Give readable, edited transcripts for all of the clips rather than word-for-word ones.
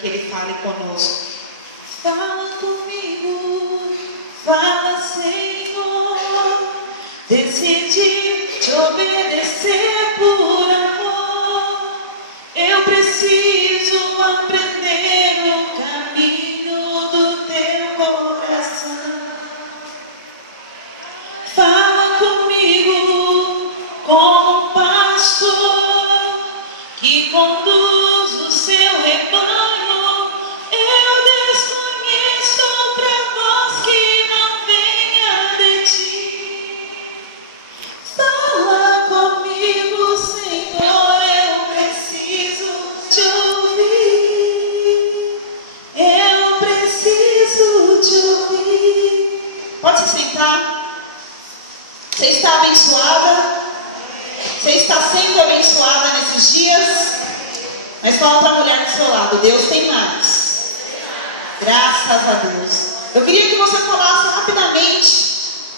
Que Ele fale conosco. Fala comigo, fala, Senhor. Decidi te obedecer por amor. Eu preciso aprender o caminho do teu coração. Fala comigo como um pastor que conduz o seu rebanho. Eu desconheço outra voz que não venha de ti. Fala comigo, Senhor, eu preciso te ouvir. Eu preciso te ouvir. Pode se sentar. Você está abençoada? Você está sendo abençoada nesses dias? Mas fala para a mulher do seu lado: Deus tem mais. Graças a Deus. Eu queria que você falasse rapidamente,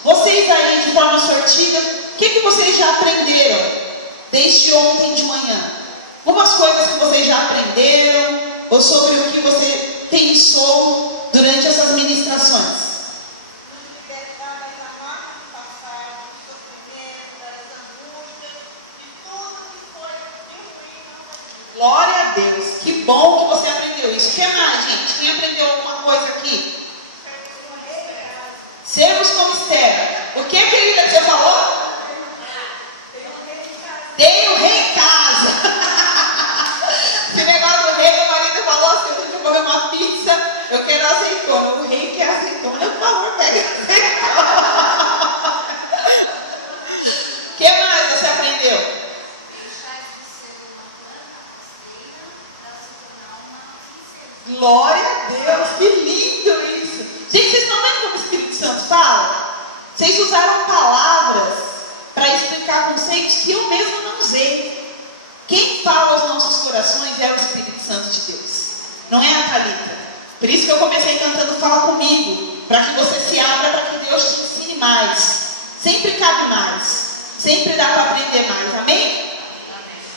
vocês aí de forma sortida, o que vocês já aprenderam desde ontem de manhã? Algumas coisas que vocês já aprenderam, ou sobre o que você pensou durante essas ministrações. Glória a Deus, que bom que você aprendeu isso. O que mais, gente? Quem aprendeu alguma coisa aqui? Sermos como Esther. O que querida, você falou? Tem o rei em casa. Esse negócio do rei, meu marido falou assim: eu vou comer uma pizza, eu quero azeitona. O rei quer azeitona, por favor, pega azeitona. O que mais você aprendeu? Glória a Deus, que lindo isso. Gente, vocês estão vendo como o Espírito Santo fala? Vocês usaram palavras para explicar conceitos que eu mesmo não usei. Quem fala aos nossos corações é o Espírito Santo de Deus, não é a Thalita. Por isso que eu comecei cantando Fala Comigo, para que você se abra, para que Deus te ensine mais. Sempre cabe mais, sempre dá para aprender mais, amém?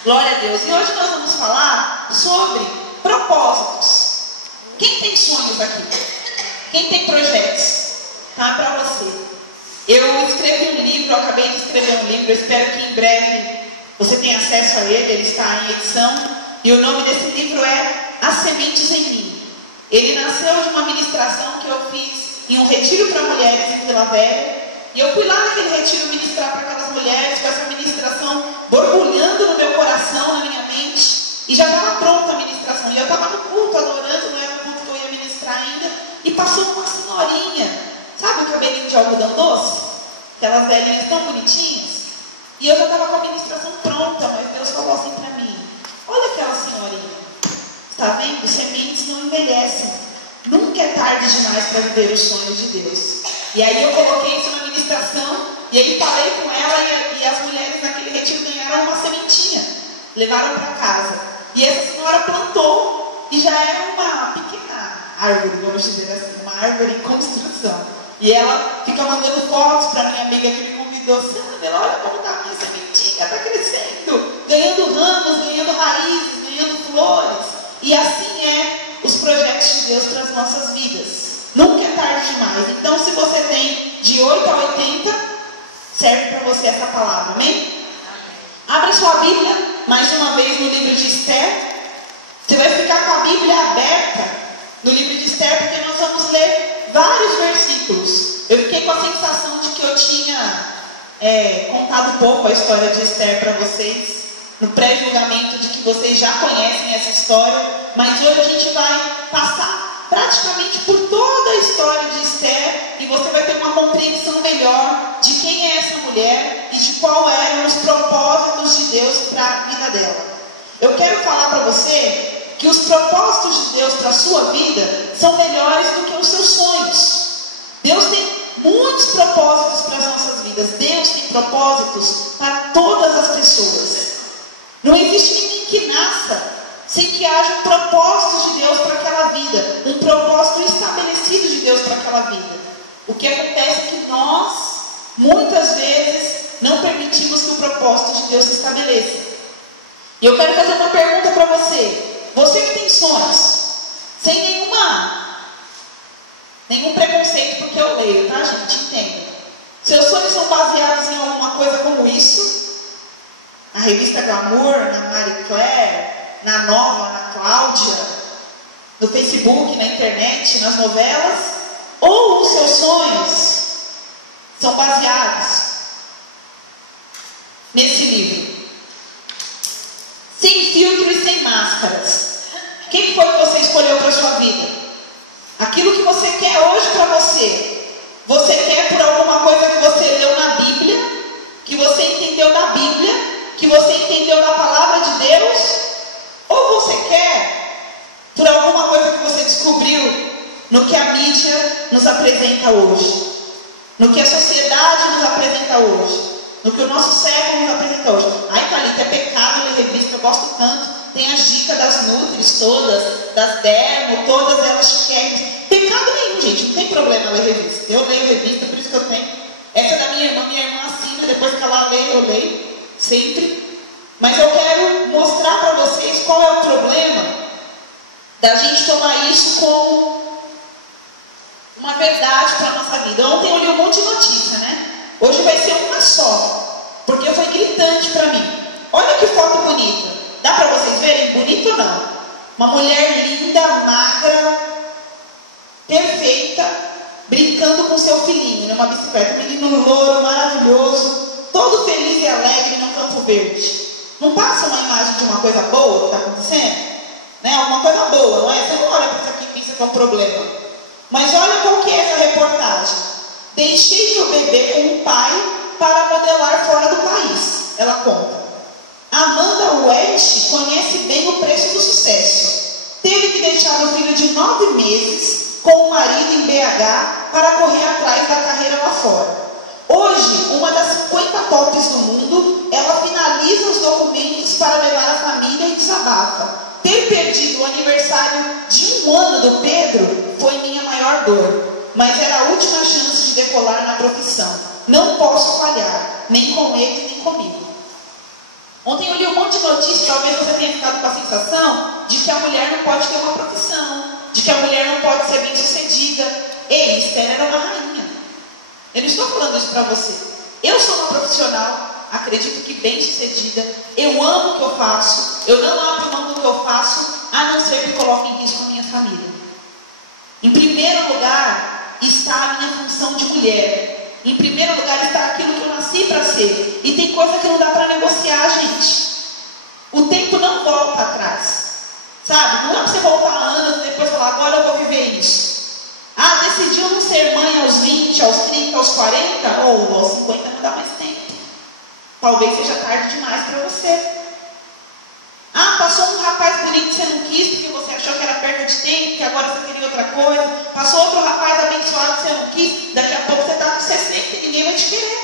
Glória a Deus. E hoje nós vamos falar sobre propósitos. Quem tem sonhos aqui? Quem tem projetos? Tá para você. Eu escrevi um livro, eu acabei de escrever um livro, eu espero que em breve você tenha acesso a ele, ele está em edição. E o nome desse livro é As Sementes em Mim. Ele nasceu de uma ministração que eu fiz em um retiro para mulheres em Vila Velha. E eu fui lá naquele retiro ministrar para aquelas mulheres, com essa ministração borbulhando no meu coração, na minha mente. E já estava pronta a ministração. E eu estava no culto, adorando, não era o culto que eu ia ministrar ainda. E passou uma senhorinha, sabe o cabelinho de algodão doce? Aquelas velhinhas tão bonitinhas. E eu já estava com a ministração pronta, mas Deus falou assim para mim: olha aquela senhorinha. Está vendo? Sementes não envelhecem. Nunca é tarde demais para viver os sonhos de Deus. E aí eu coloquei isso na ministração. E aí falei com ela e as mulheres naquele retiro ganharam uma sementinha. Levaram para casa. E essa senhora plantou, e já era uma pequena árvore, vamos dizer assim, uma árvore em construção. E ela fica mandando fotos para minha amiga que me convidou: Sandra, olha como está a minha sementinha, está crescendo, ganhando ramos, ganhando raízes, ganhando flores. E assim é os projetos de Deus para as nossas vidas. Nunca é tarde demais. Então, se você tem de 8 a 80, serve para você essa palavra, amém? Abra sua Bíblia, mais uma vez, no livro de Esther. Você vai ficar com a Bíblia aberta no livro de Esther, porque nós vamos ler vários versículos. Eu fiquei com a sensação de que eu tinha contado pouco a história de Esther para vocês, no pré-julgamento, de que vocês já conhecem essa história. Mas hoje a gente vai passar praticamente por toda a história de Esther, e você vai ter uma compreensão melhor de quem é essa mulher e de qual eram os propósitos de Deus para a vida dela. Eu quero falar para você que os propósitos de Deus para a sua vida são melhores do que os seus sonhos. Deus tem muitos propósitos para as nossas vidas. Deus tem propósitos para todas as pessoas. Não existe ninguém que nasça sem que haja um propósito de Deus para aquela vida, um propósito estabelecido de Deus para aquela vida. O que acontece é que nós, muitas vezes, não permitimos que o propósito de Deus se estabeleça. E eu quero fazer uma pergunta para você. Você que tem sonhos, Nenhum preconceito porque eu leio, tá, gente? Entenda. Seus sonhos são baseados em alguma coisa como isso, na revista Glamour, na Marie Claire, na Nova, na Cláudia, no Facebook, na internet, nas novelas, ou os seus sonhos são baseados nesse livro? Sem filtro e sem máscaras. O que foi que você escolheu para a sua vida? Aquilo que você quer hoje para você. Você quer por alguma coisa que você leu na Bíblia, que você entendeu na Bíblia, que você entendeu na palavra de Deus? Ou você quer por alguma coisa que você descobriu no que a mídia nos apresenta hoje, no que a sociedade nos apresenta hoje, no que o nosso século nos apresenta hoje? Ai, Thalita, é pecado ler revista, eu gosto tanto. Tem as dicas das Nutris todas, das Dermo, todas elas chiquetes. Pecado nenhum, gente, não tem problema ler revista. Eu leio revista, por isso que eu tenho. Essa é da minha irmã assina, depois que ela lê, eu leio, sempre. Mas eu quero mostrar para vocês qual é o problema da gente tomar isso como uma verdade para a nossa vida. Ontem eu li um monte de notícia, né? Hoje vai ser uma só, porque foi gritante para mim. Olha que foto bonita. Dá para vocês verem? Bonito ou não? Uma mulher linda, magra, perfeita, brincando com seu filhinho numa bicicleta. Um menino louro, maravilhoso, todo feliz e alegre no Campo Verde. Não passa uma imagem de uma coisa boa que está acontecendo? Né? Alguma coisa boa, não é? Você não olha para isso aqui e pensa que é um problema. Mas olha qual que é essa reportagem. Deixei meu bebê com o pai para modelar fora do país. Ela conta. Amanda West conhece bem o preço do sucesso. Teve que deixar o filho de 9 meses com o marido em BH para correr atrás da carreira lá fora. Hoje, uma das 50 tops do mundo, ela finaliza os documentos para levar a família e desabafa. Ter perdido o aniversário de 1 ano do Pedro foi minha maior dor, mas era a última chance de decolar na profissão. Não posso falhar, nem com ele, nem comigo. Ontem eu li um monte de notícias, talvez você tenha ficado com a sensação de que a mulher não pode ter uma profissão, de que a mulher não pode ser bem sucedida. Ei, Esther era uma rainha. Eu não estou falando isso para você. Eu sou uma profissional, acredito que bem sucedida. Eu amo o que eu faço. Eu não abro mão do que eu faço, a não ser que coloque em risco a minha família. Em primeiro lugar está a minha função de mulher. Em primeiro lugar está aquilo que eu nasci para ser. E tem coisa que não dá para negociar, gente. O tempo não volta atrás. Sabe? Não é para você voltar anos e depois falar, agora eu vou viver isso. Ah, decidiu não ser mãe aos 20, aos 30, aos 40? Ou aos 50 não dá mais tempo. Talvez seja tarde demais para você. Ah, passou um rapaz bonito que você não quis porque você achou que era perda de tempo, que agora você queria outra coisa. Passou outro rapaz abençoado que você não quis, daqui a pouco você está com 60 e ninguém vai te querer.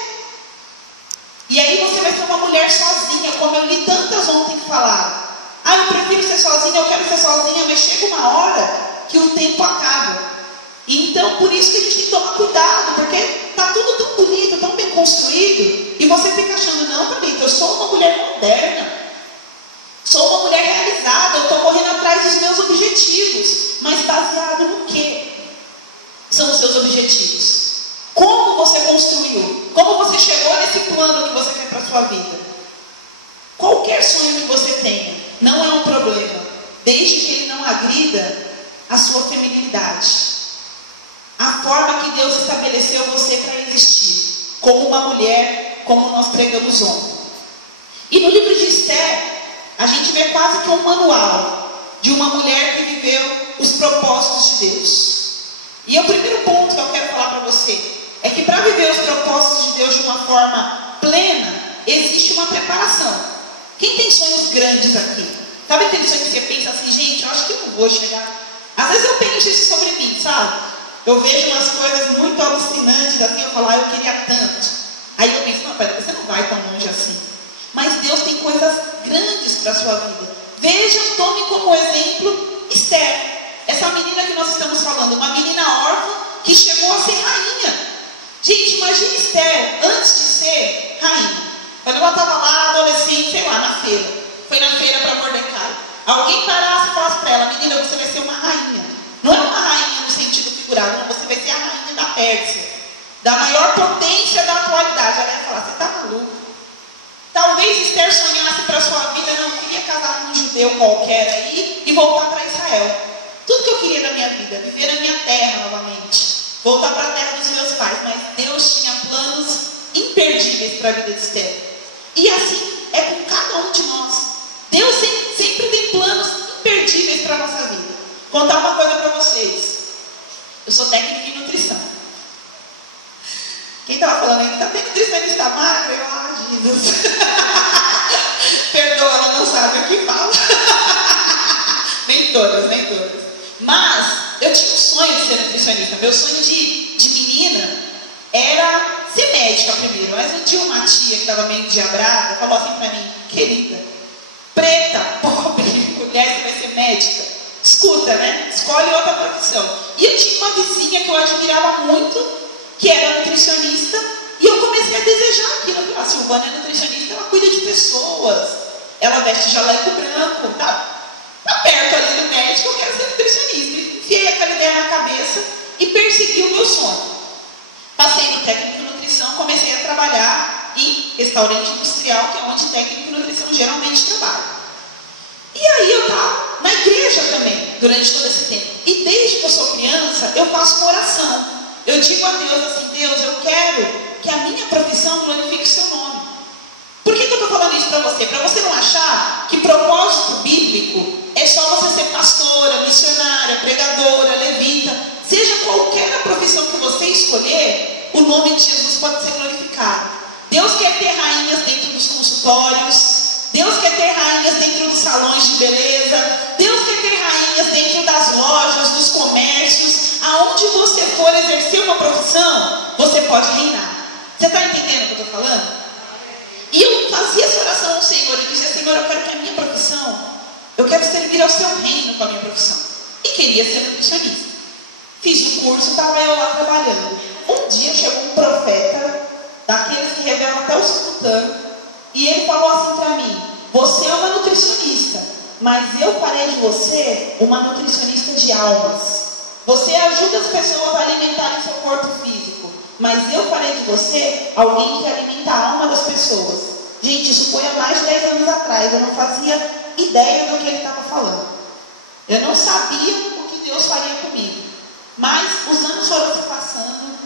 E aí você vai ser uma mulher sozinha, como eu li tantas ontem que falaram. Ah, eu prefiro ser sozinha, eu quero ser sozinha, mas chega uma hora que o tempo acaba. E então, por isso que a gente tem que tomar cuidado, porque está tudo tão bonito, tão bem construído, e você fica achando, não, Thalita, eu sou uma mulher moderna. Sou uma mulher realizada, eu estou correndo atrás dos meus objetivos. Mas baseado no quê? São os seus objetivos. Como você construiu? Como você chegou nesse plano que você tem para a sua vida? Qualquer sonho que você tenha não é um problema, desde que ele não agrida a sua feminilidade. A forma que Deus estabeleceu você para existir. Como uma mulher, como nós pregamos ontem. E no livro de Esther, a gente vê quase que um manual de uma mulher que viveu os propósitos de Deus. E o primeiro ponto que eu quero falar para você é que para viver os propósitos de Deus de uma forma plena, existe uma preparação. Quem tem sonhos grandes aqui? Sabe aquele sonho que você pensa assim, gente, eu acho que eu não vou chegar. Às vezes eu penso isso sobre mim, sabe? Eu vejo umas coisas muito alucinantes assim, eu falo, eu queria tanto. Aí eu penso, não, peraí, você não vai tão longe assim. Mas Deus tem coisas grandes para a sua vida. Veja, tome como exemplo Esther. Essa menina que nós estamos falando, uma menina órfã que chegou a ser rainha. Gente, imagine Esther antes de ser rainha. Quando ela estava lá, adolescente, sei lá, na feira. Foi na feira para Mordecai. Alguém parasse e falasse para ela, menina, você vai ser uma rainha. Não é uma rainha no sentido figurado, não, você vai ser da maior potência da atualidade. Ela ia falar, você está maluco? Talvez Esther sonhasse para a sua vida, não queria casar com um judeu qualquer aí e voltar para Israel. Tudo que eu queria da minha vida, viver na minha terra novamente, voltar para a terra dos meus pais, mas Deus tinha planos imperdíveis para a vida de Esther. E assim é com cada um de nós. Deus sempre tem planos imperdíveis para a nossa vida. Vou contar uma coisa para vocês. Eu sou técnica em nutrição. Quem estava falando aí, tem nutricionista magra? Jesus. Perdoa, ela não sabe o que fala. Nem todas. Mas eu tinha um sonho de ser nutricionista. Meu sonho de menina era ser médica primeiro. Mas um dia uma tia que estava meio endiabrada falou assim para mim, querida, preta, pobre, mulher que vai ser médica, escuta, né? Escolhe outra profissão. E eu tinha uma vizinha que eu admirava muito, que era nutricionista, e eu comecei a desejar aquilo. Eu falei, a Silvana é nutricionista, ela cuida de pessoas, ela veste jaleco branco, tá perto ali do médico, eu quero ser nutricionista. Enfiei aquela ideia na cabeça e persegui o meu sonho. Passei no técnico de nutrição, comecei a trabalhar em restaurante industrial, que é onde técnico de nutrição geralmente trabalha. E aí eu estava na igreja também, durante todo esse tempo. E desde que eu sou criança, eu faço uma oração. Eu digo a Deus assim, Deus, eu quero que a minha profissão glorifique o seu nome. Por que eu estou falando isso para você? Para você não achar que propósito bíblico é só você ser pastora, missionária, pregadora, levita. Seja qualquer a profissão que você escolher, o nome de Jesus pode ser glorificado. Deus quer ter rainhas dentro dos consultórios. Deus quer ter rainhas dentro dos salões de beleza. Deus quer ter rainhas dentro das lojas, dos comércios. Aonde você for exercer uma profissão, você pode reinar. Você está entendendo o que eu estou falando? E eu fazia essa oração ao Senhor. Eu dizia, Senhor, eu quero que a minha profissão, eu quero servir ao seu reino com a minha profissão. E queria ser nutricionista. Fiz o curso, estava eu lá trabalhando. Um dia chegou um profeta, daqueles que revelam até o simultâneo, e ele falou assim para mim, você é uma nutricionista, mas eu farei de você uma nutricionista de almas. Você ajuda as pessoas a alimentarem seu corpo físico, mas eu farei de você alguém que alimenta a alma das pessoas. Gente, isso foi há mais de 10 anos atrás, eu não fazia ideia do que ele estava falando. Eu não sabia o que Deus faria comigo. Mas os anos foram se passando,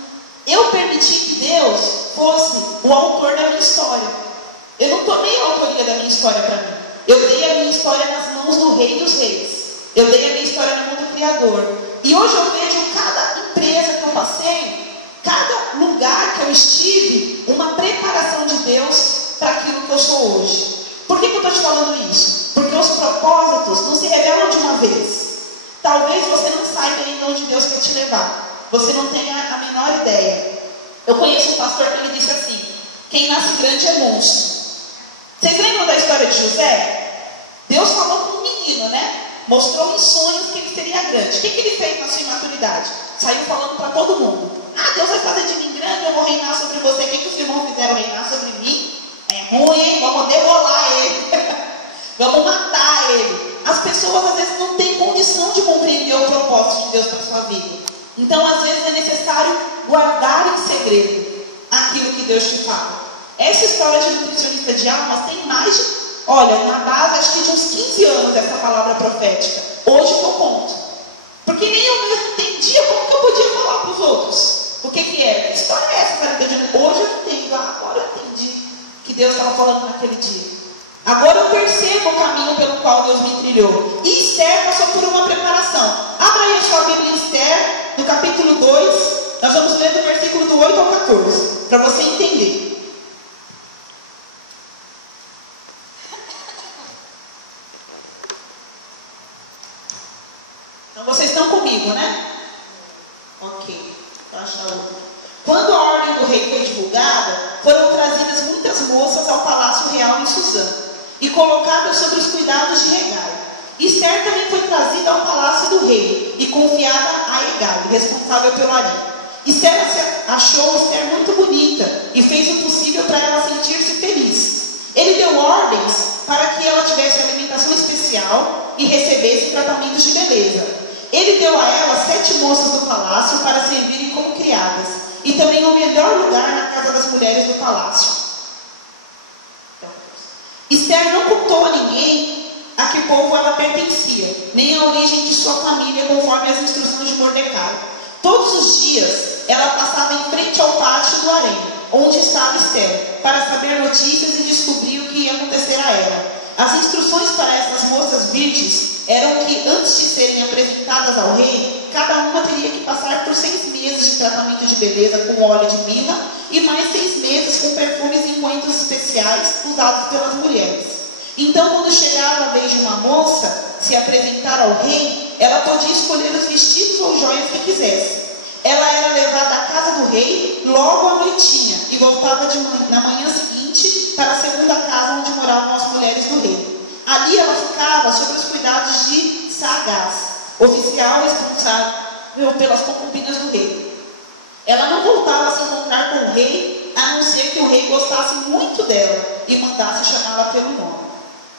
eu permiti que Deus fosse o autor da minha história. Eu não tomei a autoria da minha história para mim. Eu dei a minha história nas mãos do Rei dos Reis. Eu dei a minha história na mão do Criador. E hoje eu vejo cada empresa que eu passei, cada lugar que eu estive, uma preparação de Deus para aquilo que eu sou hoje. Por que eu estou te falando isso? Porque os propósitos não se revelam de uma vez. Talvez você não saiba ainda onde Deus quer te levar. Você não tenha a menor ideia. Eu conheço um pastor que ele disse assim, quem nasce grande é monstro. Vocês lembram da história de José? Deus falou com um menino, né? Mostrou em sonhos que ele seria grande. O que ele fez na sua imaturidade? Saiu falando para todo mundo. Ah, Deus vai fazer de mim grande, eu vou reinar sobre você. O que os irmãos fizeram reinar sobre mim? É ruim, hein? Vamos degolar ele. Vamos matar ele. As pessoas às vezes não têm condição de compreender o propósito de Deus para a sua vida. Então às vezes é necessário guardar em segredo aquilo que Deus te fala. Essa história de nutricionista de almas tem mais de, olha, na base acho que de uns 15 anos essa palavra profética. Hoje que eu conto. Porque nem eu mesmo entendia como que eu podia falar para os outros. O que era? Que história é essa? Hoje eu entendo, agora eu entendi que Deus estava falando naquele dia. Agora eu percebo o caminho pelo qual Deus me trilhou. E Esther passou por uma preparação. Abra aí a sua Bíblia em Esther, no capítulo 2. Nós vamos ler do versículo do 8 ao 14, para você entender. Então vocês estão comigo, né? Ok. Vou achar outra. Quando a ordem do rei foi divulgada, foram trazidas muitas moças ao palácio real em Suzã e colocadas sob os cuidados de Hegai. Esther também foi trazida ao palácio do rei e confiada a Hegai, responsável pelo harém. Esther achou Esther muito bonita e fez o possível para ela sentir-se feliz. Ele deu ordens para que ela tivesse alimentação especial e recebesse tratamentos de beleza. Ele deu a ela 7 moças do palácio para servirem como criadas. e também o melhor lugar na casa das mulheres do palácio. Esther não contou a ninguém a que povo ela pertencia, nem a origem de sua família, conforme as instruções de Mordecai. Todos os dias ela passava em frente ao pátio do harém, onde estava Esther, para saber notícias e descobrir o que ia acontecer a ela. As instruções para essas moças virgens eram que, antes de serem apresentadas ao rei, cada uma teria que passar por 6 meses de tratamento de beleza com óleo de mirra e mais 6 meses com perfumes e ungüentos especiais usados pelas mulheres. Então, quando chegava a vez de uma moça se apresentar ao rei, ela podia escolher os vestidos ou joias que quisesse. Ela era levada à casa do rei logo à noitinha e voltava na manhã seguinte para a segunda casa onde moravam as mulheres do rei. Ali ela ficava sob os cuidados de Sagaz, oficial responsável pelas concubinas do rei. Ela não voltava a se encontrar com o rei, a não ser que o rei gostasse muito dela e mandasse chamá-la pelo nome.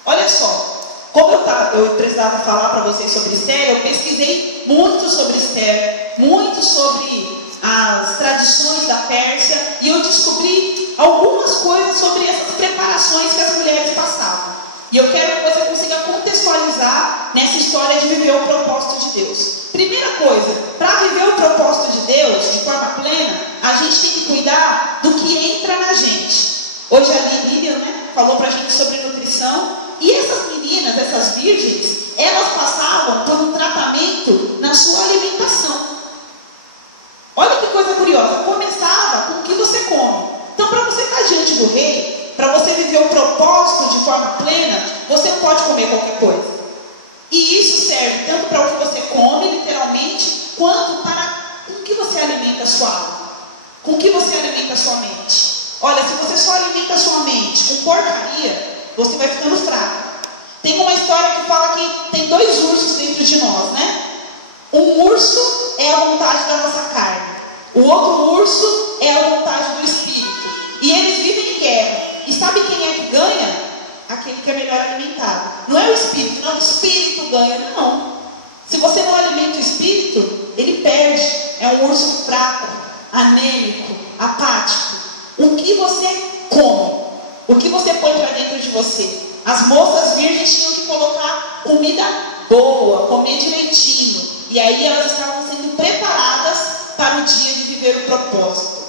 Olha só, como eu precisava falar para vocês sobre Esther, eu pesquisei muito sobre Esther, muito sobre as tradições da Pérsia, e eu descobri algumas coisas sobre essas preparações que as mulheres passavam. E eu quero que você consiga contextualizar nessa história de viver o propósito de Deus. Primeira coisa, para viver o propósito de Deus de forma plena, a gente tem que cuidar do que entra na gente. Hoje a Lívia, falou para a gente sobre nutrição. E essas meninas, essas virgens, elas passavam por um tratamento na sua alimentação. Olha que coisa curiosa, começava com o que você come. Então, para você estar diante do rei, para você viver o propósito de forma plena, você não pode comer qualquer coisa. E isso serve tanto para o que você come, literalmente, quanto para com o que você alimenta a sua alma, com o que você alimenta a sua mente. Olha, se você só alimenta a sua mente com porcaria, você vai ficando fraco. Tem uma história que fala que tem 2 ursos dentro de nós, né? Um urso é a vontade da nossa carne. O outro urso é a vontade do espírito. E eles vivem em guerra. E sabe quem é que ganha? Aquele que é melhor alimentado. Não é o espírito, não. O espírito ganha, não. Se você não alimenta o espírito, ele perde. É um urso fraco, anêmico, apático. O que você come? O que você põe para dentro de você? As moças virgens tinham que colocar comida boa, comer direitinho. E aí elas estavam sendo preparadas para o dia de viver o propósito.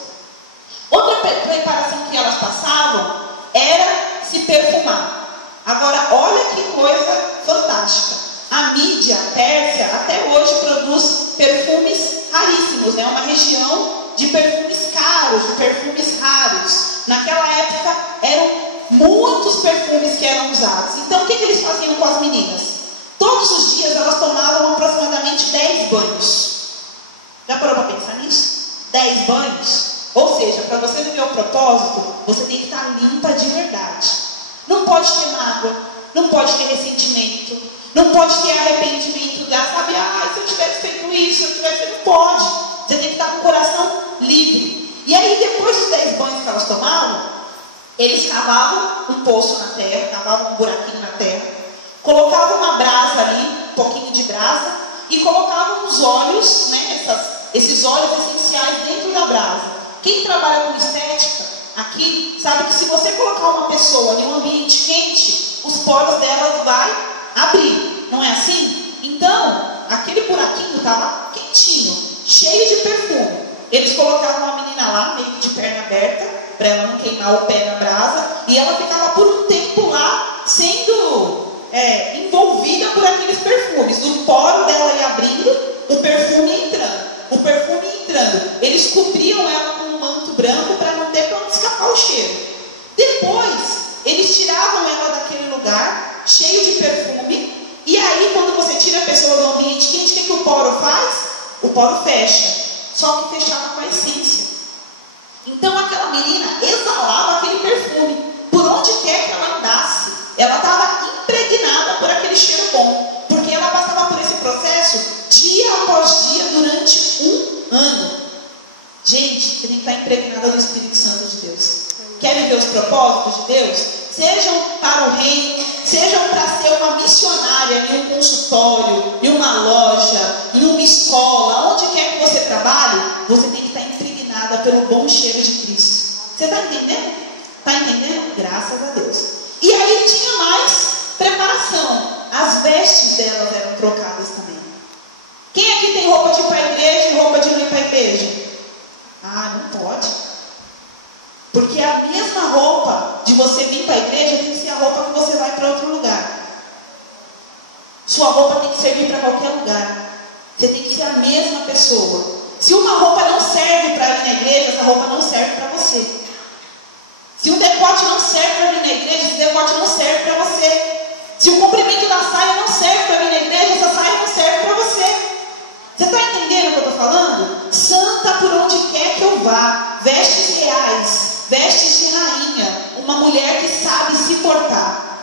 Outra preparação que elas passavam era se perfumar. Agora, olha que coisa fantástica. A mídia, a Pérsia, até hoje produz perfumes raríssimos. É uma região de perfumes caros, de perfumes raros. Naquela época eram muitos perfumes que eram usados. Então o que eles faziam com as meninas? Todos os dias elas tomavam aproximadamente 10 banhos. Já parou para pensar nisso? 10 banhos? Ou seja, para você viver o propósito, você tem que estar limpa de verdade. Não pode ter mágoa, não pode ter ressentimento, não pode ter arrependimento, sabe? Se eu tivesse feito isso, não pode. Você tem que estar com o coração livre. E aí, depois dos 10 banhos que elas tomavam, eles cavavam um poço na terra, cavavam um buraquinho na terra, colocavam uma brasa ali, um pouquinho de brasa, e colocavam os óleos, esses óleos essenciais dentro da brasa. Quem trabalha com estética aqui sabe que se você colocar uma pessoa em um ambiente quente, os poros dela vai abrir, não é assim? Então, aquele buraquinho estava quentinho, cheio de perfume. Eles colocavam a menina lá, meio de perna aberta, para ela não queimar o pé na brasa, e ela ficava por um tempo lá, sendo envolvida por aqueles perfumes. O poro dela ia abrindo, o perfume entrando. Eles cobriam ela com um manto branco para não ter para onde escapar o cheiro. Depois, eles tiravam ela daquele lugar, cheio de perfume, e aí quando você tira a pessoa do ambiente quente, o que o poro faz? O poro fecha. Só que fechava com a essência. Então aquela menina exalava aquele perfume. Por onde quer que ela andasse, ela estava impregnada por aquele cheiro bom. Porque ela passava por esse processo dia após dia durante um ano. Gente, você tem que estar impregnada do Espírito Santo de Deus. Quer viver os propósitos de Deus? Sejam para o reino, sejam para ser uma missionária em um consultório, em uma loja, em uma escola, onde quer que você trabalhe, você tem que estar impregnada pelo pelo bom cheiro de Cristo. Você está entendendo? Está entendendo? Graças a Deus. E aí tinha mais preparação. As vestes delas eram trocadas também. Quem aqui tem roupa de ir para a igreja e roupa de não ir para a igreja? Ah, não pode. Porque a mesma roupa de você vir para a igreja tem que ser a roupa que você vai para outro lugar. Sua roupa tem que servir para qualquer lugar. Você tem que ser a mesma pessoa. Se uma roupa não serve para ir na igreja, essa roupa não serve para você. Se um decote não serve para vir na igreja, esse decote não serve para você. Se o comprimento da saia não serve para vir na igreja, essa saia não serve para você. Você está entendendo o que eu estou falando? Santa por onde quer que eu vá. Vestes reais, vestes de rainha. Uma mulher que sabe se portar.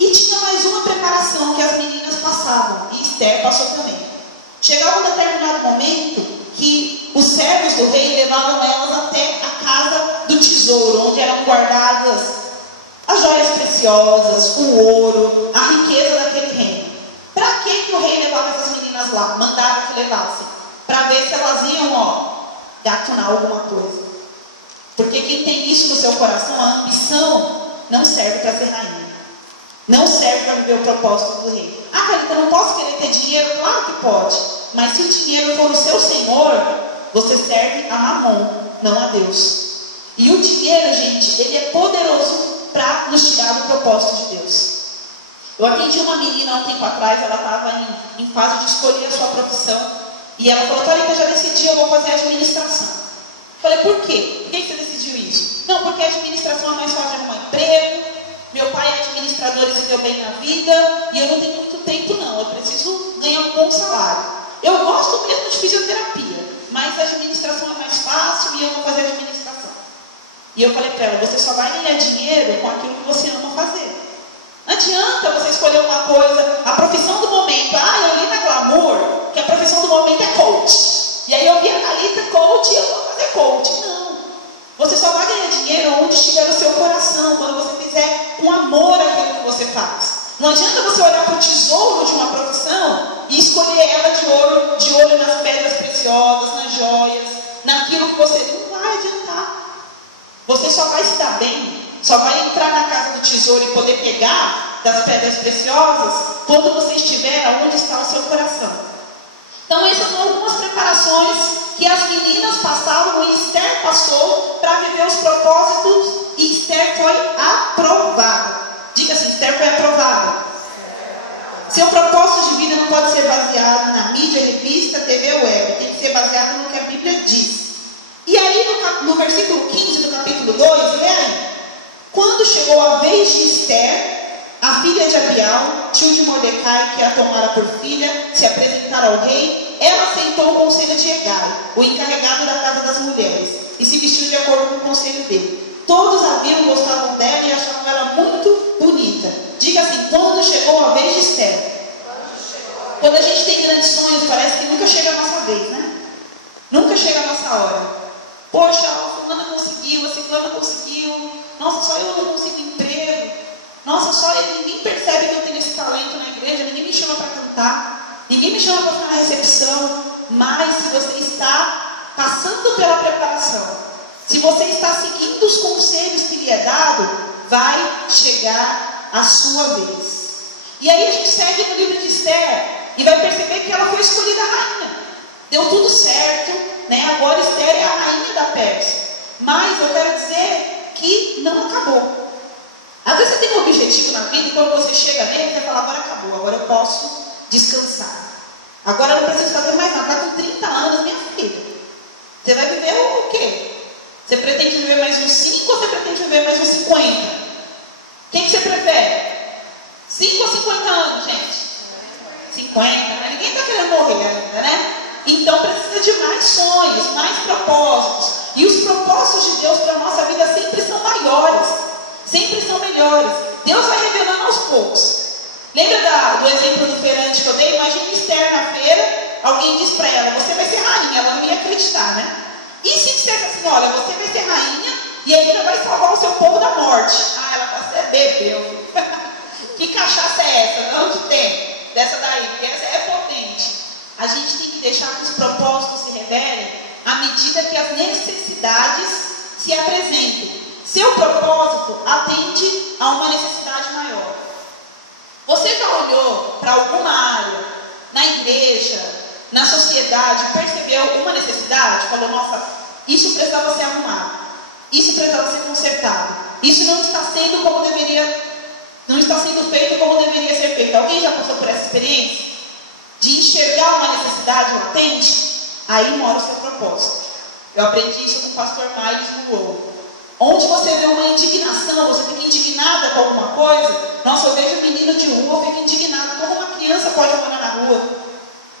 E tinha mais uma preparação que as meninas passavam. E Esther passou também. Chegava um determinado momento que os servos do rei levavam elas até a casa do tesouro, onde eram guardadas as joias preciosas, o ouro, a riqueza daquele reino. Para que o rei levava essas meninas lá? Mandava que levassem. Para ver se elas iam, gatunar alguma coisa. Porque quem tem isso no seu coração, a ambição, não serve para ser rainha. Não serve para viver o propósito do rei. Ah, Carita, eu não posso querer ter dinheiro? Claro que pode. Mas se o dinheiro for o seu senhor, você serve a Mamon, não a Deus. E o dinheiro, gente, ele é poderoso para nos tirar do propósito de Deus. Eu atendi uma menina há um tempo atrás, ela estava em fase de escolher a sua profissão. E ela falou, Carita, eu já decidi, eu vou fazer administração. Eu falei, por quê? Por que você decidiu isso? Não, porque a administração é mais fácil de arrumar emprego. Meu pai é administrador e se deu bem na vida, e eu não tenho muito tempo não, eu preciso ganhar um bom salário. Eu gosto mesmo de fisioterapia, mas a administração é mais fácil e eu vou fazer administração. E eu falei para ela, você só vai ganhar dinheiro com aquilo que você ama fazer. Não adianta você escolher uma coisa, a profissão do momento. Ah, eu li na Glamour que a profissão do momento é coach. E aí eu vi a Carita coach e eu vou fazer coach. Não. Você só vai ganhar dinheiro onde estiver o seu coração, quando você fizer com amor aquilo que você faz. Não adianta você olhar para o tesouro de uma profissão e escolher ela de olho nas pedras preciosas, nas joias, naquilo que você... Não vai adiantar. Você só vai se dar bem, só vai entrar na casa do tesouro e poder pegar das pedras preciosas quando você estiver onde está o seu coração. Então essas são algumas preparações que as meninas passavam e Esther passou para viver os propósitos e Esther foi aprovada. Diga assim, Esther foi aprovada. Seu propósito de vida não pode ser baseado na mídia, revista, TV ou web. Tem que ser baseado no que a Bíblia diz. E aí no versículo 15 do capítulo 2, lê aí. Quando chegou a vez de Esther, a filha de Abial, tio de Mordecai, que a tomara por filha, se apresentar ao rei, ela aceitou o conselho de Hegai, o encarregado da casa das mulheres, e se vestiu de acordo com o conselho dele. Todos a viram, gostavam dela e achavam ela muito bonita. Diga assim, quando chegou a vez de Esther. Quando a gente tem grandes sonhos, parece que nunca chega a nossa vez, né? Nunca chega a nossa hora. Poxa, a fulana conseguiu, a ciclana conseguiu. Nossa, só eu não consigo emprego. Nossa, só ninguém percebe que eu tenho esse talento na igreja. Ninguém me chama para cantar. Ninguém me chama para ficar na recepção. Mas se você está passando pela preparação, se você está seguindo os conselhos que lhe é dado, vai chegar a sua vez. E aí a gente segue no livro de Esther e vai perceber que ela foi escolhida rainha. Deu tudo certo, né? Agora Esther é a rainha da Pérsia. Mas eu quero dizer que não acabou. Às vezes você tem um objetivo na vida e quando você chega nele, você fala, agora acabou, agora eu posso descansar. Agora eu não preciso fazer mais nada. Está com 30 anos, minha filha. Você vai viver o quê? Você pretende viver mais uns 5 ou você pretende viver mais uns 50? Quem que você prefere? 5 ou 50 anos, gente? 50, né? Ninguém está querendo morrer ainda, né? Então precisa de mais sonhos, mais propósitos. E os propósitos de Deus para a nossa vida sempre são maiores, sempre são melhores. Deus vai revelando aos poucos. Lembra do exemplo do feirante que eu dei? Imagina Esther na feira, alguém diz para ela, você vai ser rainha, ela não ia acreditar, né? E se dissesse assim, olha, você vai ser rainha e ainda vai salvar o seu povo da morte? Ah, ela fala, você bebeu. Que cachaça é essa? Não que tem. Dessa daí, porque essa é potente. A gente tem que deixar que os propósitos se revelem à medida que as necessidades se apresentam. Seu propósito atende a uma necessidade maior. Você já olhou para alguma área, na igreja, na sociedade, percebeu alguma necessidade? Falou, nossa, isso precisava ser arrumado, isso precisava ser consertado, isso não está sendo como deveria, não está sendo feito como deveria ser feito. Alguém já passou por essa experiência? De enxergar uma necessidade latente? Aí mora o seu propósito. Eu aprendi isso com o pastor Miles Monroe. Onde você vê uma indignação, você fica indignada com alguma coisa. Nossa, eu vejo um menino de rua, eu fico indignado. Como uma criança pode morar na rua?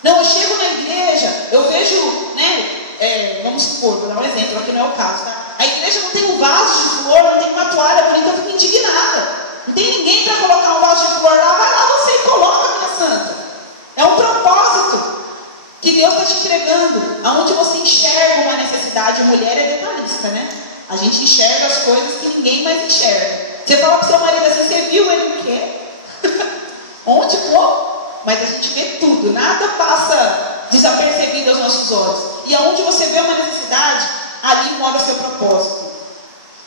Não, eu chego na igreja, eu vejo, né? Vamos supor, vou dar um exemplo, aqui não é o caso, tá? A igreja não tem um vaso de flor, não tem uma toalha bonita, eu fico indignada. Não tem ninguém para colocar um vaso de flor lá, vai lá você e coloca, minha santa. É um propósito que Deus está te entregando, aonde você enxerga uma necessidade. A mulher é detalhista, né? A gente enxerga as coisas que ninguém mais enxerga. Você fala para o seu marido assim, você viu ele o quê? Onde, como? Mas a gente vê tudo, nada passa desapercebido aos nossos olhos. E aonde você vê uma necessidade, ali mora o seu propósito.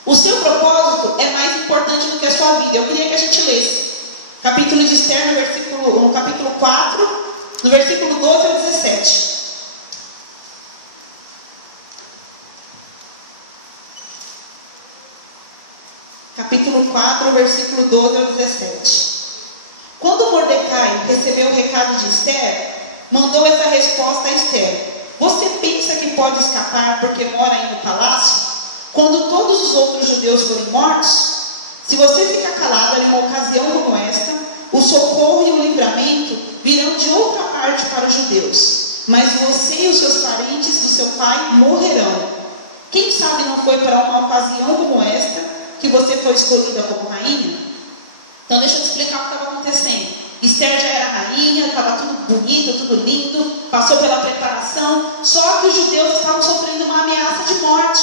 O seu propósito é mais importante do que a sua vida. Eu queria que a gente lesse capítulo de Esther, no capítulo 4, no versículo 12 ao 17. Capítulo 4, versículo 12 ao 17. Quando Mordecai recebeu o recado de Esther, mandou essa resposta a Esther: você pensa que pode escapar porque mora aí no palácio, quando todos os outros judeus forem mortos? Se você ficar calado em uma ocasião como esta, o socorro e o livramento virão de outra parte para os judeus, mas você e os seus parentes do seu pai morrerão. Quem sabe não foi para uma ocasião como esta que você foi escolhida como rainha? Então deixa eu te explicar o que estava acontecendo. Esther já era rainha, estava tudo bonito, tudo lindo, passou pela preparação, só que os judeus estavam sofrendo uma ameaça de morte.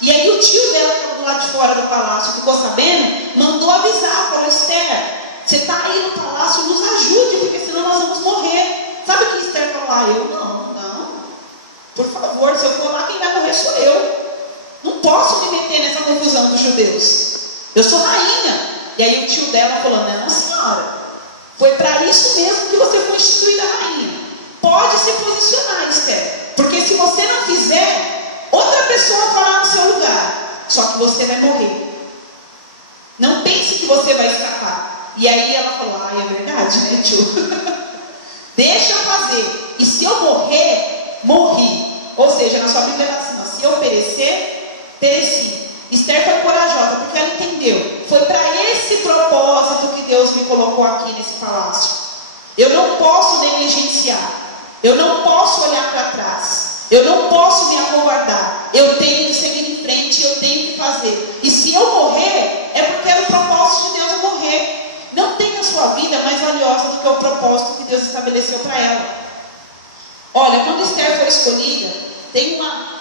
E aí o tio dela, que estava do lado de fora do palácio, ficou sabendo, mandou avisar, falou: Esther, você está aí no palácio, nos ajude, porque senão nós vamos morrer. Sabe o que Esther falou? Eu não, por favor, se eu for lá, quem vai morrer sou eu. Não posso me meter nessa confusão dos judeus. Eu sou rainha. E aí o tio dela falou: não, senhora, foi para isso mesmo que você foi instituída rainha. Pode se posicionar, Esther, porque se você não fizer, outra pessoa fará no seu lugar. Só que você vai morrer. Não pense que você vai escapar. E aí ela falou: é verdade, né, tio? Deixa eu fazer. E se eu morrer, morri. Ou seja, na sua Bíblia está assim: se eu perecer, pereci. Esther foi corajosa, porque ela entendeu. Foi para esse propósito que Deus me colocou aqui nesse palácio. Eu não posso negligenciar. Eu não posso olhar para trás. Eu não posso me acovardar. Eu tenho que seguir em frente, eu tenho que fazer. E se eu morrer, é porque era o propósito de Deus eu morrer. Não tem a sua vida mais valiosa do que o propósito que Deus estabeleceu para ela. Olha, quando Esther foi escolhida,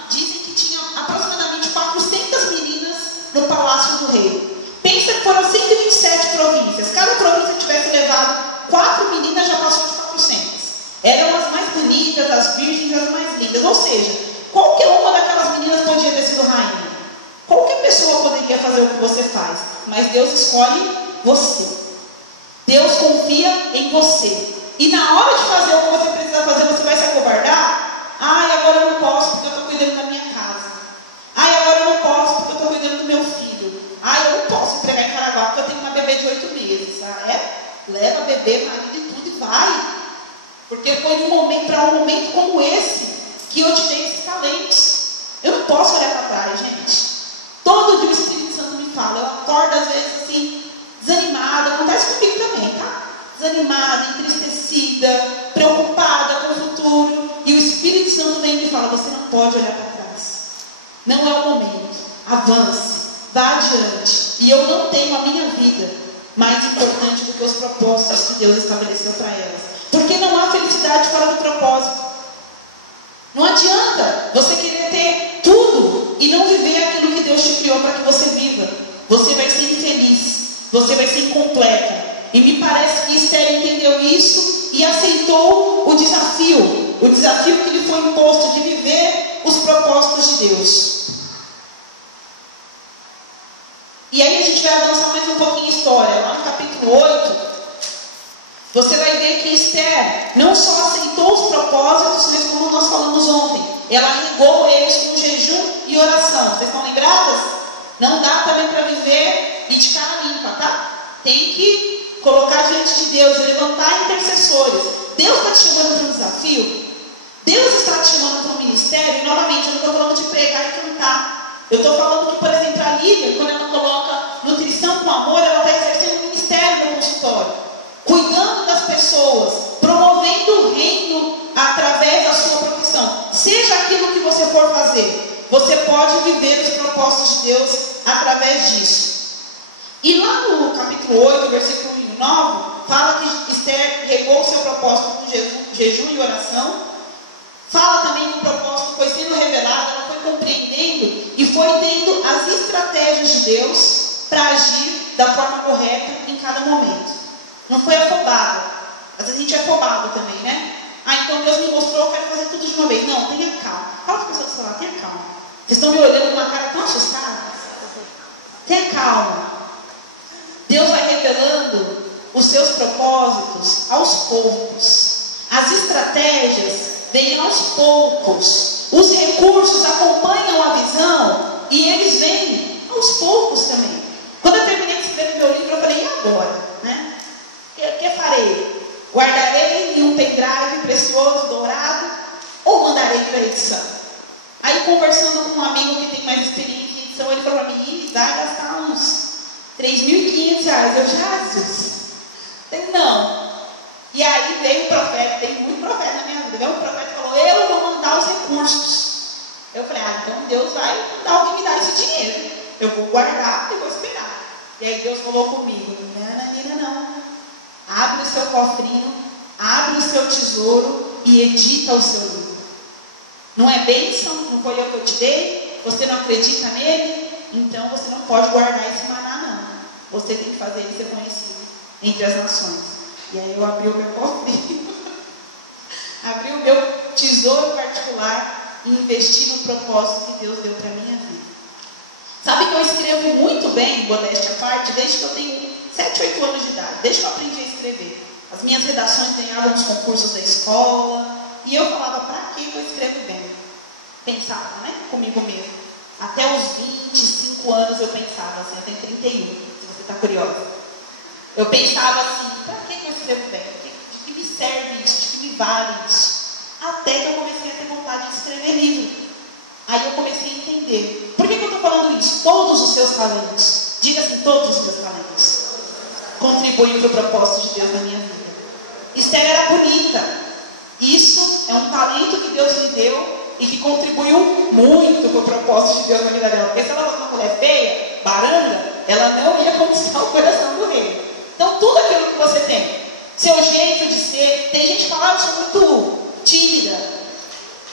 dizem que tinha aproximadamente 400 meninas no palácio do rei. Pensa que foram 127 províncias. Cada província tivesse levado 4 meninas, já passou de 400. Eram as mais bonitas, as virgens, as mais lindas. Ou seja, qualquer uma daquelas meninas podia ter sido rainha. Qualquer pessoa poderia fazer o que você faz. Mas Deus escolhe você. Deus confia em você. E na hora de fazer o que você precisa fazer, você vai se acovardar? Agora eu não posso porque eu estou cuidando da minha casa. Agora eu não posso porque eu estou cuidando do meu filho. Eu não posso entregar em Caraguá porque eu tenho uma bebê de 8 meses. Leva bebê, marido e tudo e vai. Porque foi para um momento como esse que eu te dei esses talentos. Eu não posso olhar para trás, gente. Todo dia o Espírito Santo me fala. Eu acordo às vezes assim, desanimada. Acontece comigo também, tá? Desanimada, entristecida, preocupada com o futuro. E o Espírito Santo vem e me fala: você não pode olhar para trás. Não é o momento. Avance. Vá adiante. E eu não tenho a minha vida mais importante do que os propósitos que Deus estabeleceu para elas. Porque não há felicidade fora do propósito. Não adianta você querer ter tudo e não viver aquilo que Deus te criou para que você viva. Você vai ser infeliz. Você vai ser incompleta. E me parece que Esther entendeu isso e aceitou o desafio que lhe foi imposto de viver o os propósitos de Deus. E aí a gente vai avançar mais um pouquinho a história. Lá no capítulo 8, você vai ver que Esther não só aceitou os propósitos, mas como nós falamos ontem, ela regou eles com jejum e oração. Vocês estão lembradas? Não dá também para viver e de cara limpa, tá? Tem que colocar diante de Deus, levantar intercessores. Deus está te chamando para um desafio? Deus está te chamando para um ministério? E novamente, eu não estou falando de pregar e cantar. Eu estou falando que, por exemplo, a Lívia, quando ela coloca nutrição com amor, ela está exercendo um ministério no consultório, cuidando das pessoas, promovendo o reino através da sua profissão. Seja aquilo que você for fazer, você pode viver os propósitos de Deus através disso. E lá no capítulo 8, versículo 9, fala que Esther regou o seu propósito com jejum e oração. Fala também que o propósito foi sendo revelado, ela foi compreendendo e foi tendo as estratégias de Deus para agir da forma correta em cada momento. Não foi afobada. Às vezes a gente é afobado também, né? Então Deus me mostrou, eu quero fazer tudo de uma vez. Não, tenha calma. Fala para as pessoas do seu lado, tenha calma. Vocês estão me olhando com uma cara tão assustada? Tenha calma. Deus vai revelando os seus propósitos aos poucos. As estratégias vêm aos poucos. Os recursos acompanham a visão e eles vêm aos poucos também. Quando eu terminei de escrever meu livro, eu falei, e agora? Né? O que farei? Guardarei em um pendrive precioso, dourado, ou mandarei para a edição? Aí, conversando com um amigo que tem mais experiência em edição, ele falou para mim, vai gastar uns R$3.500. Eu, Jesus, não. E aí veio o profeta, tem muito profeta na minha vida, veio o profeta e falou, eu vou mandar os recursos. Eu falei, então Deus vai mandar alguém me dar esse dinheiro. Eu vou guardar e vou esperar. E aí Deus falou comigo, não. Abre o seu cofrinho, abre o seu tesouro e edita o seu livro. Não é bênção? Não foi eu que eu te dei? Você não acredita nele? Então você não pode guardar esse maná, não. Você tem que fazer ele ser conhecido entre as nações. E aí eu abri o meu cofrinho, abri o meu tesouro particular e investi no propósito que Deus deu para a minha vida. Sabe que eu escrevo muito bem, modéstia à parte, desde que eu tenho 7, 8 anos de idade, desde que eu aprendi a escrever. As minhas redações ganhavam nos concursos da escola, e eu falava, para que eu escrevo bem? Pensava, né, comigo mesmo. Até os 25 anos eu pensava assim, eu tenho 31, se você está curiosa. Eu pensava assim, para que eu escrevo bem? De que me serve isso? De que me vale isso? Até que eu comecei a ter vontade de escrever livro. Aí eu comecei a entender. Por que eu estou falando isso? Todos os seus talentos, diga assim, todos os meus talentos, contribuem para o propósito de Deus na minha vida. Esther era bonita. Isso é um talento que Deus lhe deu e que contribuiu muito para o propósito de Deus na vida dela. Porque se ela fosse uma mulher feia, baranga, ela não ia conquistar o coração do rei. Então tudo aquilo que você tem, seu jeito de ser, tem gente que fala, eu sou muito tímida.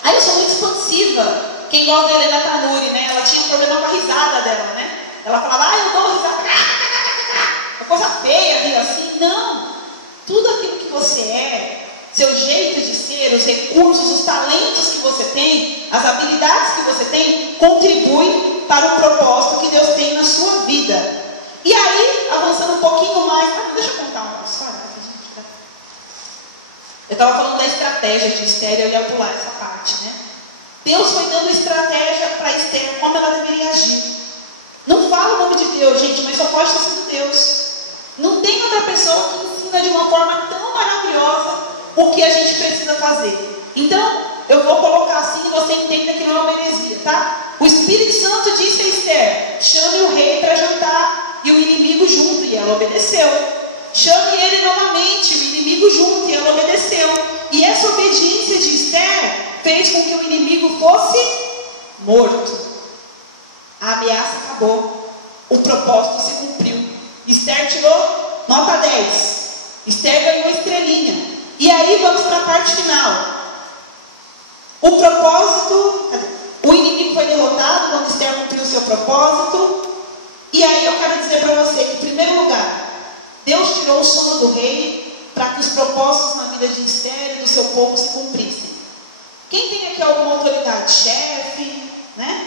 Aí eu sou muito expansiva. Quem gosta da Helena Tanuri, né? Ela tinha um problema com a risada dela, né? Ela falava, eu dou risada, uma coisa feia, viu assim? Não. Tudo aquilo que você é, seu jeito de ser, os recursos, os talentos que você tem, as habilidades que você tem, contribuem para o propósito que Deus tem na sua vida. E aí, avançando um pouquinho mais, deixa eu contar uma história. Eu estava falando da estratégia de Esther, eu ia pular essa parte, né? Deus foi dando estratégia para Esther, como ela deveria agir. Não fala o nome de Deus, gente, mas só pode ter sido Deus. Não tem outra pessoa que ensina de uma forma tão maravilhosa o que a gente precisa fazer. Então, eu vou colocar assim e você entenda que não é uma heresia, tá? O Espírito Santo disse a Esther, chame o rei para jantar e o inimigo junto, e ela obedeceu. Chame ele novamente, o inimigo junto, e ela obedeceu. E essa obediência de Esther fez com que o inimigo fosse morto. A ameaça acabou. O propósito se cumpriu. Esther tirou nota 10. Esther ganhou estrelinha. E aí vamos para a parte final. O propósito, o inimigo foi derrotado quando Esther cumpriu o seu propósito. E aí eu quero dizer para você que, em primeiro lugar, Deus tirou o sono do rei para que os propósitos na vida de Esther e do seu povo se cumprissem. Quem tem aqui alguma autoridade? Chefe, né?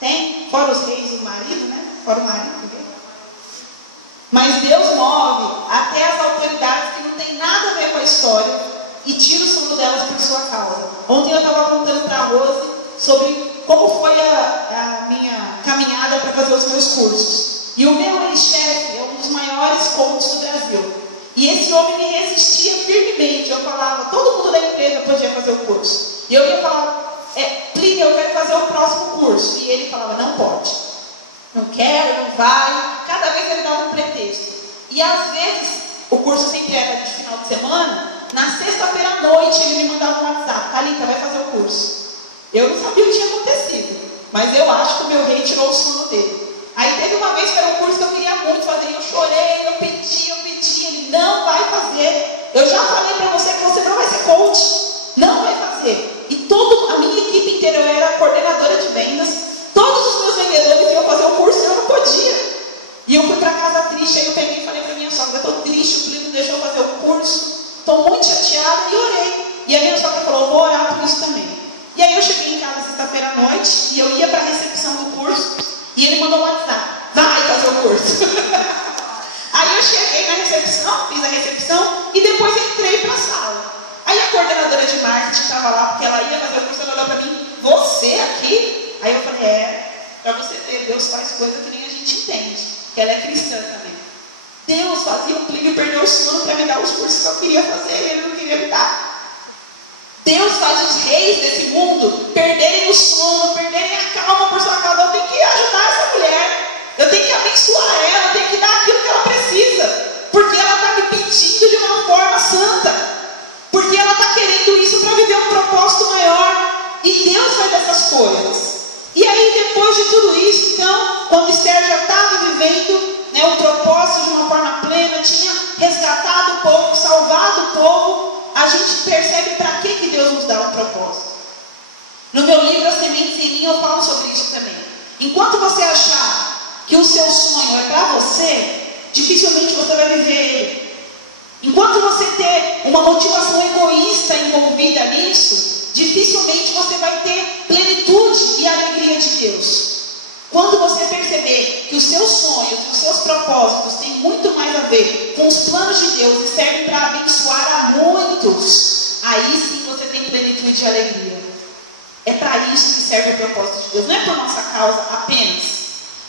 Tem? Fora os reis, o marido, né? Fora o marido. Mas Deus move até as autoridades que não tem nada a ver com a história e tira o sono delas por sua causa. Ontem eu estava contando para a Rose sobre como foi a minha caminhada para fazer os meus cursos. E o meu ex-chefe é um dos maiores coaches do Brasil. E esse homem me resistia firmemente. Eu falava, todo mundo da empresa podia fazer o curso. E eu ia falar, Plínio, eu quero fazer o próximo curso. E ele falava, não pode. Não quero, não vai. Cada vez ele dava um pretexto. E às vezes, o curso sempre era de final de semana. Na sexta-feira à noite, ele me mandava um WhatsApp. Thalita, vai fazer o curso. Eu não sabia o que tinha acontecido. Mas eu acho que o meu rei tirou o sono dele. Aí teve uma vez que era um curso que eu queria muito fazer. Eu chorei, eu pedi. Ele não vai fazer. Eu já falei para você que você não vai ser coach. Não vai fazer. E toda a minha equipe inteira, eu era coordenadora de vendas. Todos os meus vendedores iam fazer o curso e eu não podia. E eu fui para casa triste. Aí eu peguei e falei para minha sogra, estou triste, o Felipe não deixou eu fazer o curso. Estou muito chateada e orei. E a minha sogra falou, vou orar por isso também. E aí eu cheguei em casa sexta-feira à noite e eu ia para a recepção do curso. E ele mandou um WhatsApp, vai fazer o curso. Aí eu cheguei na recepção, fiz a recepção e depois entrei para a sala. Aí a coordenadora de marketing estava lá, porque ela ia fazer o curso, ela olhou para mim, você aqui? Aí eu falei, para você ver, Deus faz coisa que nem a gente entende, que ela é cristã também. Deus fazia o Plínio perder o sono para me dar os cursos que eu queria fazer e ele não queria me dar. Deus faz os reis desse mundo perderem o sono, perderem a calma por sua causa. Eu tenho que ajudar essa mulher. Eu tenho que abençoar ela, eu tenho que dar aquilo que ela precisa. Porque ela está me pedindo de uma forma santa. Porque ela está querendo isso para viver um propósito maior. E Deus faz essas coisas. E aí, depois de tudo isso, então, quando Esther já estava vivendo o propósito de uma forma plena, tinha resgatado o povo, salvado o povo, a gente percebe para que Deus nos dá um propósito. No meu livro, As Sementes em Mim, eu falo sobre isso também. Enquanto você achar que o seu sonho é para você, dificilmente você vai viver ele. Enquanto você ter uma motivação egoísta envolvida nisso, dificilmente você vai ter plenitude e alegria de Deus. Quando você perceber que os seus sonhos, os seus propósitos têm muito mais a ver com os planos de Deus e servem para abençoar a muitos, aí sim você tem plenitude e alegria. É para isso que serve o propósito de Deus. Não é por nossa causa apenas.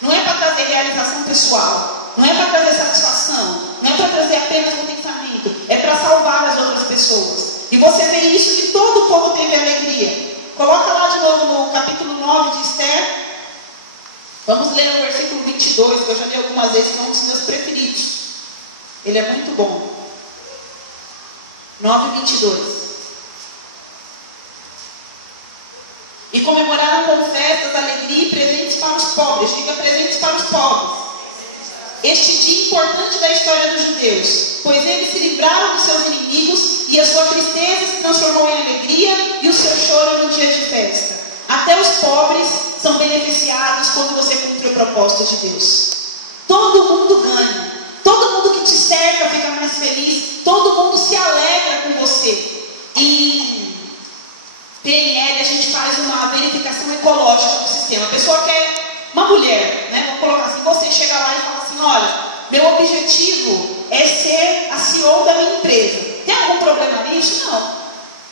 Não é para trazer realização pessoal. Não é para trazer satisfação. Não é para trazer apenas um pensamento. É para salvar as outras pessoas. E você vê isso que todo o povo teve alegria. Coloca lá de novo no capítulo 9 de Esther. Vamos ler o versículo 22, que eu já li algumas vezes, que é um dos meus preferidos. Ele é muito bom. 9:22. E comemoraram com festas, alegria e presentes para os pobres. Diga presentes para os pobres. Este dia importante da história dos judeus, pois eles se livraram dos seus inimigos e a sua tristeza se transformou em alegria e o seu choro em um dia de festa. Até os pobres são beneficiados quando você cumpre o propósito de Deus. Todo mundo ganha. Todo mundo que te cerca fica mais feliz. Todo mundo se alegra com você. E PNL, a gente faz uma verificação ecológica do sistema. A pessoa quer, uma mulher, né? Vamos colocar assim, você chega lá e fala assim, olha, meu objetivo é ser a CEO da minha empresa. Tem algum problema nisso? Não.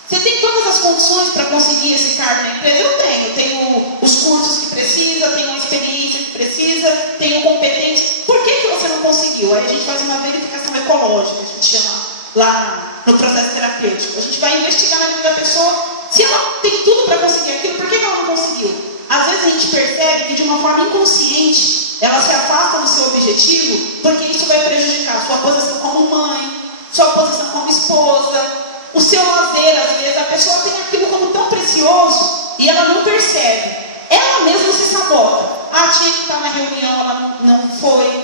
Você tem todas as condições para conseguir esse cargo na empresa? Eu tenho os cursos que precisa, tenho a experiência que precisa, tenho competência. Por que você não conseguiu? Aí a gente faz uma verificação ecológica, a gente chama lá no processo terapêutico. A gente vai investigar na vida da pessoa. Se ela tem tudo para conseguir aquilo, por que ela não conseguiu? Às vezes a gente percebe que de uma forma inconsciente ela se afasta do seu objetivo, porque isso vai prejudicar a sua posição como mãe, sua posição como esposa, o seu lazer. Às vezes a pessoa tem aquilo como tão precioso e ela não percebe. Ela mesma se sabota. Tinha que estar na reunião, ela não foi.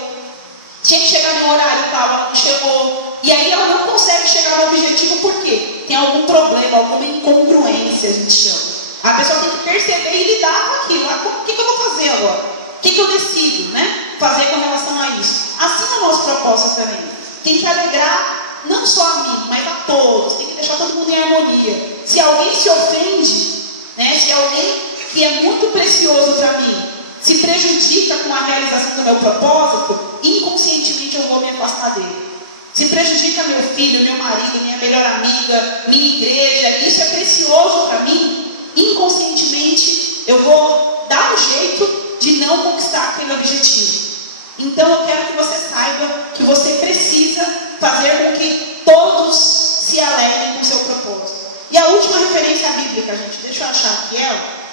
Tinha que chegar no horário tal, ela não chegou. E aí ela não consegue chegar no objetivo por quê? Tem algum problema, alguma incongruência, a gente chama. A pessoa tem que perceber e lidar com aquilo. O que eu vou fazer agora? O que eu decido, fazer com relação a isso? Assim é o nosso propósito também. Tem que alegrar não só a mim, mas a todos. Tem que deixar todo mundo em harmonia. se alguém se ofende, né, se alguém que é muito precioso para mim se prejudica com a realização do meu propósito, inconscientemente eu vou me afastar dele. Se prejudica meu filho, meu marido, minha melhor amiga, minha igreja, isso é precioso para mim, inconscientemente eu vou dar um jeito de não conquistar aquele objetivo. Então eu quero que você saiba que você precisa fazer com que todos se alegrem com o seu propósito. E a última referência bíblica, gente, deixa eu achar aqui ela.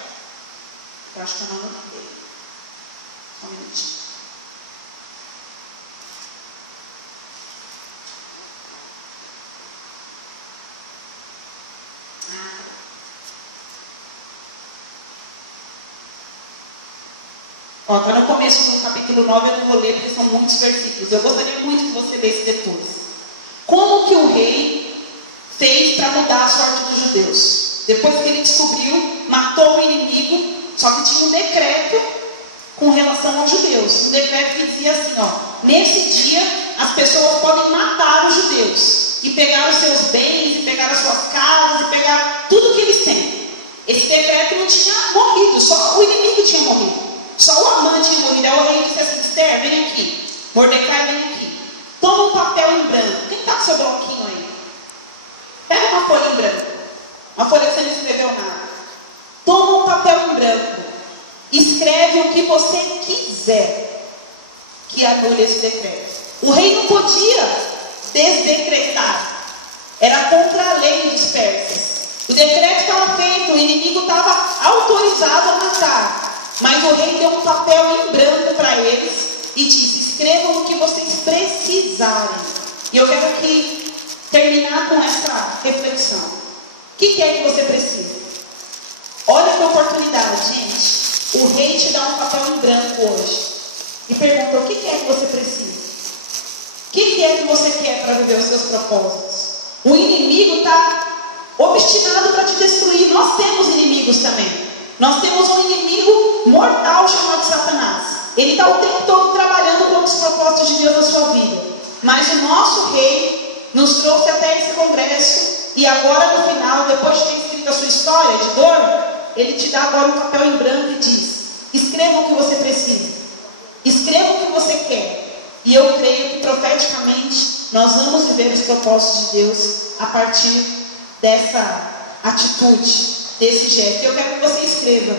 Eu acho que eu não anotei. Só um minutinho. Está no começo do capítulo 9, eu não vou ler porque são muitos versículos. Eu gostaria muito que você lesse depois. Como que o rei fez para mudar a sorte dos judeus? Depois que ele descobriu, matou o inimigo, só que tinha um decreto com relação aos judeus. Um decreto que dizia assim, nesse dia as pessoas podem matar os judeus e pegar os seus bens, e pegar as suas casas, e pegar tudo que eles têm. Esse decreto não tinha morrido, só o inimigo tinha morrido. Só o amante tinha morrido. Aí o rei disse assim, Esther, vem aqui. Mordecai, vem aqui. Toma um papel em branco. Quem está com seu bloquinho aí? Pega uma folha em branco. Uma folha que você não escreveu nada. Toma um papel em branco. Escreve o que você quiser que anule esse decreto. O rei não podia desdecretar. Era contra a lei dos persas. O decreto estava feito, o inimigo estava autorizado a matar. Mas o rei deu um papel em branco para eles e disse, escrevam o que vocês precisarem. E eu quero aqui terminar com essa reflexão. O que é que você precisa? Olha que oportunidade, gente. O rei te dá um papel em branco hoje e pergunta, o que é que você precisa? O que é que você quer para viver os seus propósitos? O inimigo está obstinado para te destruir. Nós temos inimigos também. Nós temos um inimigo mortal chamado Satanás. Ele está o tempo todo trabalhando contra os propósitos de Deus na sua vida. Mas o nosso rei nos trouxe até esse congresso. E agora no final, depois de ter escrito a sua história de dor, ele te dá agora um papel em branco e diz, escreva o que você precisa. Escreva o que você quer. E eu creio que profeticamente nós vamos viver os propósitos de Deus a partir dessa atitude, desse gesto. Eu quero que você escreva